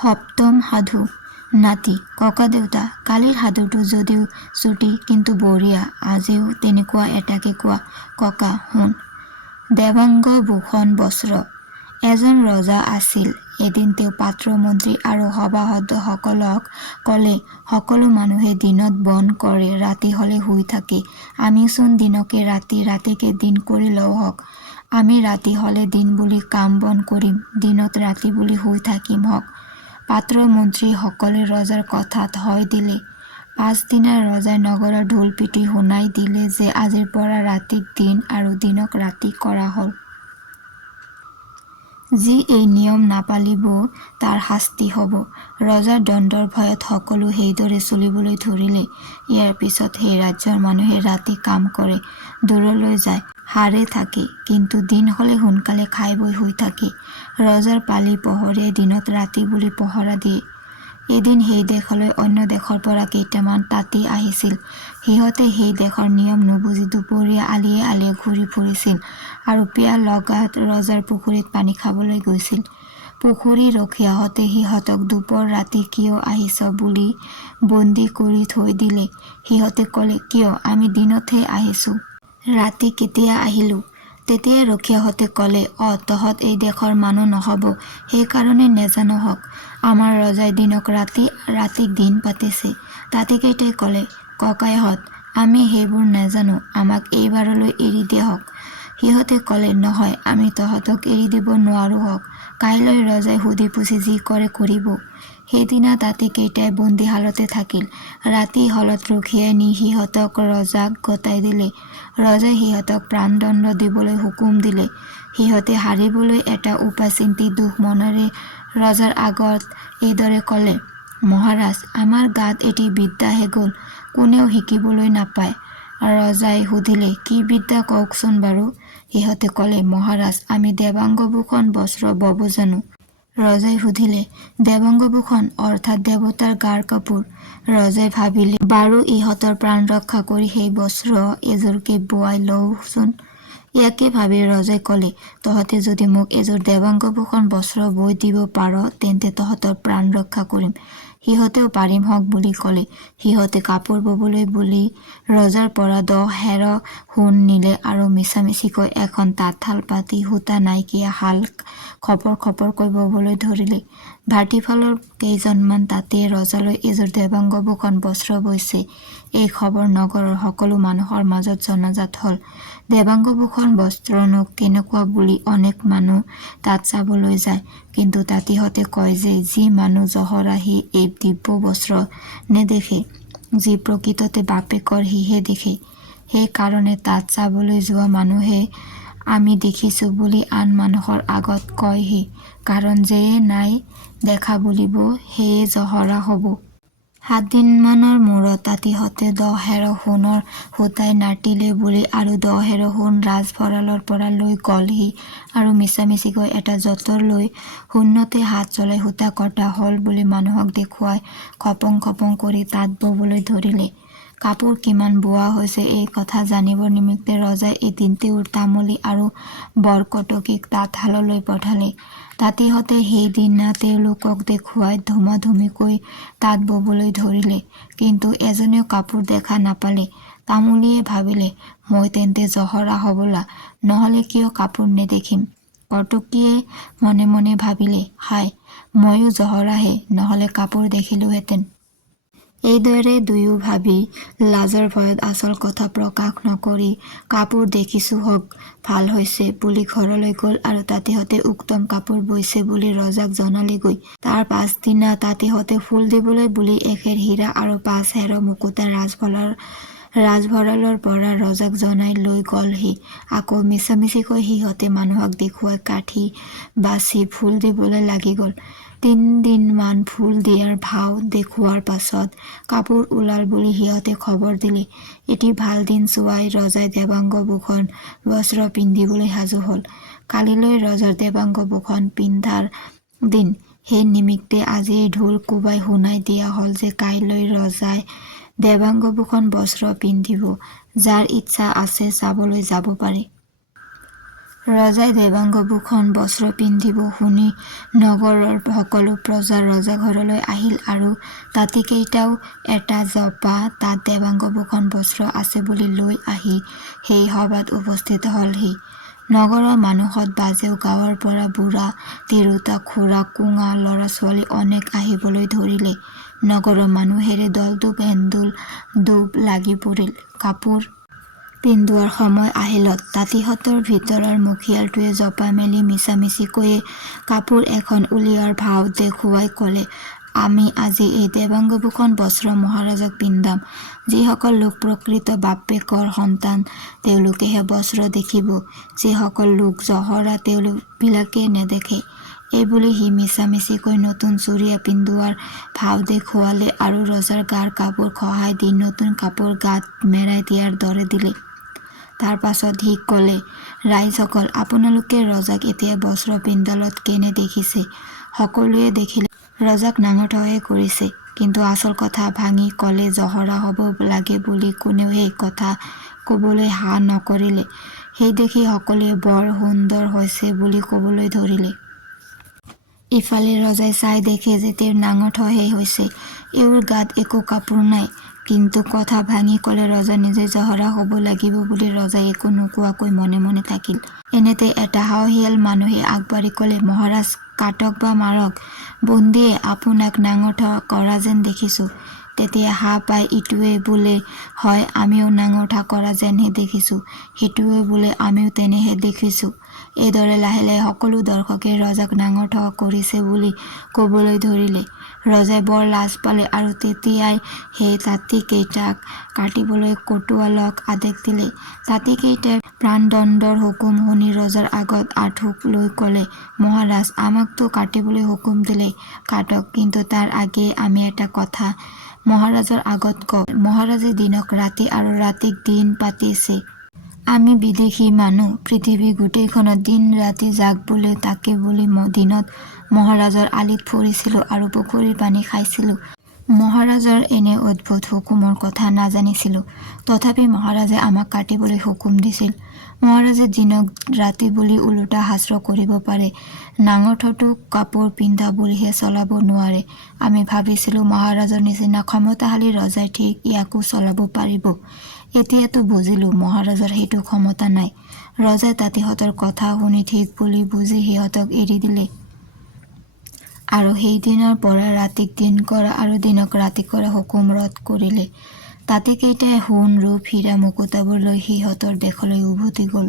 সপ্তম সাধু নাতি ককা দেউতা কালিৰ সাধুটো যদিও চুটি কিন্তু বঢ়িয়া আজিও তেনেকুৱা এটাকে কোৱা ককা শুন দেৱাংগ ভূষণ বস্ত্ৰ এজন ৰজা আছিল এদিন তেওঁ পাত্ৰ মন্ত্ৰী আৰু সভাসদসকলক ক'লে সকলো মানুহে দিনত বন কৰে ৰাতি হ'লে শুই থাকে আমিচোন দিনকে ৰাতি ৰাতিকে দিন কৰি লওঁ হওক আমি ৰাতি হ'লে দিন বুলি কাম বন কৰিম দিনত ৰাতি বুলি শুই থাকিম হওক পাত্ৰ মন্ত্ৰী সকলে ৰজাৰ কথাত হয় দিলে পাছদিনা ৰজাই নগৰৰ ঢোল পিটি শুনাই দিলে যে আজিৰ পৰা ৰাতিক দিন আৰু দিনক ৰাতি কৰা হ'ল যি এই নিয়ম নাপালিব তাৰ শাস্তি হ'ব ৰজাৰ দণ্ডৰ ভয়ত সকলো সেইদৰে চলিবলৈ ধৰিলে ইয়াৰ পিছত সেই ৰাজ্যৰ মানুহে ৰাতি কাম কৰে দূৰলৈ যায় হাৰে থাকে কিন্তু দিন হ'লে সোনকালে খাই বৈ শুই থাকে ৰজাৰ পালি পহৰীয়াই দিনত ৰাতি বুলি পহৰা দিয়ে এদিন সেই দেশলৈ অন্য দেশৰ পৰা কেইটামান তাঁতী আহিছিল সিহঁতে সেই দেশৰ নিয়ম নুবুজি দুপৰীয়া আলিয়ে আলিয়ে ঘূৰি ফুৰিছিল আৰু পিয়াহ লগাত ৰজাৰ পুখুৰীত পানী খাবলৈ গৈছিল পুখুৰী ৰখীয়াহঁতে সিহঁতক দুপৰ ৰাতি কিয় আহিছ বুলি বন্দী কৰি থৈ দিলে সিহঁতে ক'লে কিয় আমি দিনতহে আহিছোঁ ৰাতি কেতিয়া আহিলো তেতিয়া ৰখীয়াহঁতে ক'লে তহঁত এই দেশৰ মানুহ নহ'ব সেইকাৰণে নেজানো হওক আমাৰ ৰজাই দিনক ৰাতি ৰাতিক দিন পাতিছে তাঁতীকেইটাই ক'লে ককাইহঁত আমি সেইবোৰ নেজানো আমাক এইবাৰলৈ এৰি দিয়া হওক সিহঁতে ক'লে নহয় আমি তহঁতক এৰি দিব নোৱাৰোঁ হওক কাইলৈ ৰজাই সুধি পুছি যি কৰে কৰিব সেইদিনা তাঁতীকেইটাই বন্দীশালতে থাকিল ৰাতি হলত ৰখীয়াই নি সিহঁতক ৰজাক গতাই দিলে ৰজাই সিহঁতক প্ৰাণদণ্ড দিবলৈ হুকুম দিলে সিহঁতে হাৰিবলৈ এটা উপায় চিন্তি দুখ মনেৰে ৰজাৰ আগত এইদৰে ক'লে মহাৰাজ আমাৰ গাত এটি বিদ্যাহে গ'ল কোনেও শিকিবলৈ নাপায় ৰজাই সুধিলে কি বিদ্যা কওকচোন বাৰু সিহঁতে ক'লে মহাৰাজ আমি দেৱাংগভূষণ বস্ত্ৰ বব জানো ৰজাই সুধিলে দেৱাংগভূষণ অৰ্থাৎ দেৱতাৰ গাৰ কাপোৰ ৰজাই ভাবিলে বাৰু ইহঁতৰ প্ৰাণ ৰক্ষা কৰি সেই বস্ত্ৰ এযোৰকে বোৱাই লওঁচোন ইয়াকে ভাবি ৰজাই ক'লে তহঁতে যদি মোক এযোৰ দেৱাংগভূষণ বস্ত্ৰ বৈ দিব পাৰ তেন্তে তহঁতৰ প্ৰাণ ৰক্ষা কৰিম সিহঁতেও পাৰিম হওক বুলি ক'লে সিহঁতে কাপোৰ ববলৈ বুলি ৰজাৰ পৰা 10 সোণ নিলে আৰু মিছামিছিকৈ এখন তাঁতশাল পাতি সূতা নাইকিয়া শাল খপৰ খপৰকৈ ববলৈ ধৰিলে ভাৰ্তিফালৰ কেইজনমান তাঁতীয়ে ৰজালৈ এযোৰ দেৱাংগভূষণ বস্ত্ৰ বৈছে এই খবৰ নগৰৰ সকলো মানুহৰ মাজত জনাজাত হ'ল দেৱাংগভূষণ বস্ত্ৰনো কেনেকুৱা বুলি অনেক মানুহ তাত চাবলৈ যায় কিন্তু তাঁতীহঁতে কয় যে যি মানুহ জহৰাহি এই দিব্য বস্ত্ৰ নেদেখে যি প্ৰকৃততে বাপেকৰ সিহে দেখে সেইকাৰণে তাত চাবলৈ যোৱা মানুহে আমি দেখিছোঁ বুলি আন মানুহৰ আগত কয়হি কাৰণ যেয়ে নাই দেখা বুলিব সেয়ে জহৰা হ'ব 7 দিনমানৰ মূৰত তাঁতীহঁতে 10 সোণৰ সূতাই নাটিলে বুলি আৰু 10 সোণ ৰাজভঁৰালৰ পৰা লৈ গ'লহি আৰু মিছামিছিকৈ এটা যঁতৰ লৈ শূন্যতে হাত চলাই সূতা কটা হ'ল বুলি মানুহক দেখুৱাই খপং খপং কৰি তাঁত ববলৈ ধৰিলে কাপোৰ কিমান বোৱা হৈছে এই কথা জানিবৰ নিমিত্তে ৰজাই এদিন তেওঁৰ তামুলী আৰু বৰকটকীক তাঁতশাললৈ পঠালে তাঁতীহঁতে সেইদিনা তেওঁলোকক দেখুৱাই ধুমাধুমিকৈ তাঁত ববলৈ ধৰিলে কিন্তু এজনেও কাপোৰ দেখা নাপালে তামুলীয়ে ভাবিলে মই তেন্তে জহৰা হ'বলা নহ'লে কিয় কাপোৰ নেদেখিম কটকীয়ে মনে মনে ভাবিলে হাই ময়ো জহৰাহে নহ'লে কাপোৰ দেখিলোহেঁতেন এইদৰে দুয়ো ভাবি লাজৰ ভয়ত আচল কথা প্ৰকাশ নকৰি কাপোৰ দেখিছোঁ হওক ভাল হৈছে বুলি ঘৰলৈ গ'ল আৰু তাঁতীহঁতে উত্তম কাপোৰ বৈছে বুলি ৰজাক জনালেগৈ তাৰ পাছদিনা তাঁতীহঁতে ফুল দিবলৈ বুলি এখেৰ হীৰা আৰু 5 মুকুতা ৰাজভঁৰালৰ পৰা ৰজাক জনাই লৈ গ'লহি আকৌ মিছামিছিকৈ সিহঁতে মানুহক দেখুৱাই কাঠি বাছি ফুল দিবলৈ লাগি গ'ল 3 দিনমান ফুল দিয়াৰ ভাও দেখুওৱাৰ পাছত কাপোৰ ওলাল বুলি সিহঁতে খবৰ দিলে এটি ভাল দিন চোৱাই ৰজাই দেৱাংগভূষণ বস্ত্ৰ পিন্ধিবলৈ সাজু হ'ল কালিলৈ ৰজাৰ দেৱাংগভূষণ পিন্ধাৰ দিন সেই নিমিত্তে আজিয়েই ঢোল কোবাই শুনাই দিয়া হ'ল যে কাইলৈ ৰজাই দেৱাংগভূষণ বস্ত্ৰ পিন্ধিব যাৰ ইচ্ছা আছে চাবলৈ যাব পাৰে ৰজাই দেৱাংগভূষণ বস্ত্ৰ পিন্ধিব শুনি নগৰৰ সকলো প্ৰজা ৰজাঘৰলৈ আহিল আৰু তাঁতীকেইটাও এটা জপা তাত দেৱাংগভূষণ বস্ত্ৰ আছে বুলি লৈ আহি সেই সভাত উপস্থিত হলহি। নগৰৰ মানুহত বাজেও গাঁৱৰ পৰা বুঢ়া তিৰোতা খুৰা কোঙা ল'ৰা ছোৱালী অনেক আহিবলৈ ধৰিলে। নগৰৰ মানুহেৰে দলদোপ হেন্দোল দোপ লাগি পৰিল। কাপোৰ পিন্ধোৱাৰ সময় আহিলত তাঁতীহঁতৰ ভিতৰৰ মুখিয়ালটোৱে জপা মেলি মিছামিছিকৈয়ে কাপোৰ এখন উলিওৱাৰ ভাও দেখুৱাই ক'লে, আমি আজি এই দেৱাংগভূষণ বস্ত্ৰ মহাৰাজক পিন্ধাম। যিসকল লোক প্ৰকৃত বাপেকৰ সন্তান তেওঁলোকেহে বস্ত্ৰ দেখিব, যিসকল লোক জহৰা তেওঁলোকবিলাকে নেদেখে। এইবুলি সি মিছামিছিকৈ নতুন চুৰিয়া পিন্ধোৱাৰ ভাও দেখুৱালে আৰু ৰজাৰ গাৰ কাপোৰ খহাই দি নতুন কাপোৰ গাত মেৰাই দিয়াৰ দৰে দিলে। তাৰ পাছত সি ক'লে, ৰাইজসকল, আপোনালোকে ৰজাক এতিয়া বস্ত্ৰ পিন্ধালত কেনে দেখিছে? সকলোৱে দেখিলে ৰজাক নাঙঠহে কৰিছে, কিন্তু আচল কথা ভাঙি ক'লে জহৰা হ'ব লাগে বুলি কোনেও সেই কথা ক'বলৈ হা নকৰিলে। সেই দেখি সকলোৱে বৰ সুন্দৰ হৈছে বুলি ক'বলৈ ধৰিলে। ইফালে ৰজাই চাই দেখে যে তেওঁৰ নাঙঠহে হৈছে, এওঁৰ গাত একো কাপোৰ নাই। কিন্তু কথা ভাঙি ক'লে ৰজা নিজে জহৰা হ'ব লাগিব বুলি ৰজাই একো নোকোৱাকৈ মনে মনে থাকিল। এনেতে এটা হাঁহিয়াল মানুহে আগবাঢ়ি ক'লে, মহাৰাজ কাটক বা মাৰক, বন্দীয়ে আপোনাক নাঙঠ কৰা যেন দেখিছোঁ। তেতিয়া হা পাই ইটোৱে বোলে, হয় আমিও নাঙঠা কৰা যেনহে দেখিছোঁ, সিটোৱে বোলে আমিও তেনেহে দেখিছোঁ। এইদৰে লাহে লাহে সকলো দৰ্শকে ৰজাক নাঙঠ কৰিছে বুলি ক'বলৈ ধৰিলে। ৰজাই বৰ লাজ পালে আৰু তেতিয়াই সেই তাঁতীকেইটাক কাটিবলৈ কোতোৱালক আদেশ দিলে। তাঁতীকেইটাই প্ৰাণদণ্ডৰ হুকুম শুনি ৰজাৰ আগত আঁঠুক লৈ ক'লে, মহাৰাজ আমাকতো কাটিবলৈ হুকুম দিলে, কাটক, কিন্তু তাৰ আগেয়ে আমি এটা কথা মহাৰাজৰ আগত কওঁ। মহাৰাজে দিনক ৰাতি আৰু ৰাতিক দিন পাতিছে। আমি বিদেশী মানুহ, পৃথিৱী গোটেইখনত দিন ৰাতি জাক বোলে, তাকে বুলি দিনত মহাৰাজৰ আলিত ফুৰিছিলোঁ আৰু পুখুৰীৰ পানী খাইছিলোঁ। মহাৰাজৰ এনে অদ্ভুত হুকুমৰ কথা নাজানিছিলোঁ। তথাপি মহাৰাজে আমাক কাটিবলৈ হুকুম দিছিল। মহাৰাজে দিনক ৰাতি বুলি ওলোটা শাস্ত্ৰ কৰিব পাৰে, নাঙঠটো কাপোৰ পিন্ধা বুলিহে চলাব নোৱাৰে। আমি ভাবিছিলোঁ মহাৰাজৰ নিচিনা ক্ষমতাশালী ৰজাই ঠিক ইয়াকো চলাব পাৰিব। এতিয়াতো বুজিলোঁ মহাৰাজৰ সেইটো ক্ষমতা নাই। ৰজাই তাঁতীহঁতৰ কথা শুনি ঠিক বুলি বুজি সিহঁতক এৰি দিলে। আৰু সেইদিনাৰ পৰা ৰাতিক দিন কৰা আৰু দিনক ৰাতি কৰা হুকুম ৰদ কৰিলে। তাঁতীকেইটাই সোণ ৰূপ হীৰা মুকুতাবোৰ লৈ সিহঁতৰ দেশলৈ উভতি গ'ল।